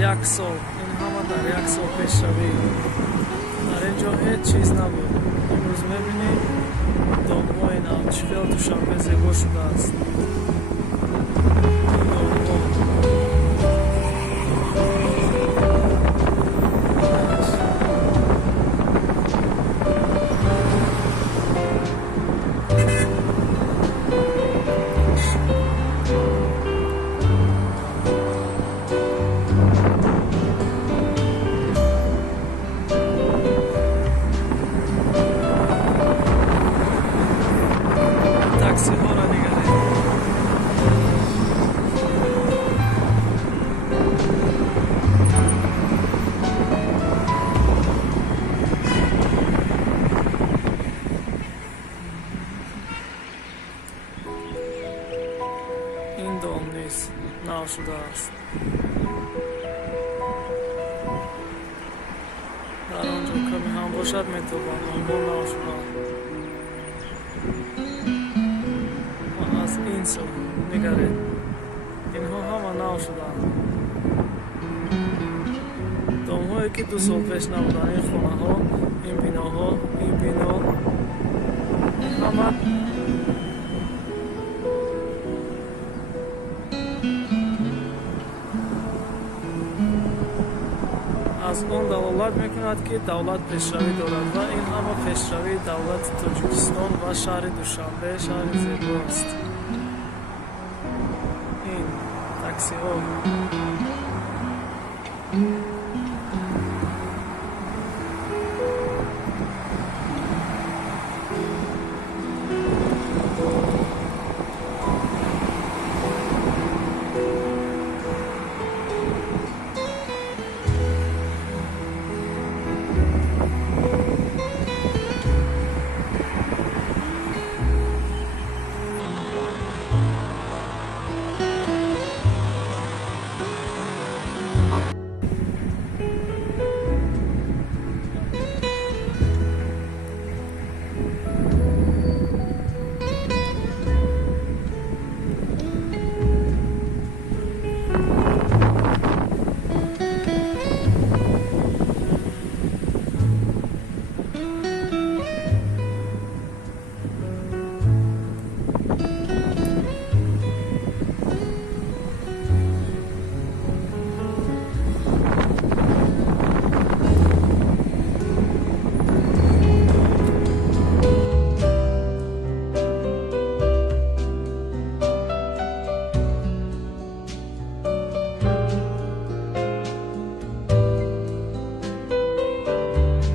як сол, ин ҳама дар як сол пешравӣ. Дар ин ҷо ҳеҷ чиз набуд. имрӯз мебинӣ домҳои нав чӣ хел душанбе зебо шудааст. таксиҳоро нигаред. ин дом низ нав шудааст. дар он ҷо каме ҳам бошад метобанд, онҳо нав шуданд. аз ин су нигаред, инҳо ҳама нав шуданд. домҳое ки 2 сол пеш набуданд, ин хонаҳо, ин биноҳо, ин бино ҳама аз он далолат мекунад ки давлат пешравӣ дорад ва ин ҳама пешравии давлати Тоҷикистон ва шаҳри Душанбе шаҳри зебо аст. ин таксиҳо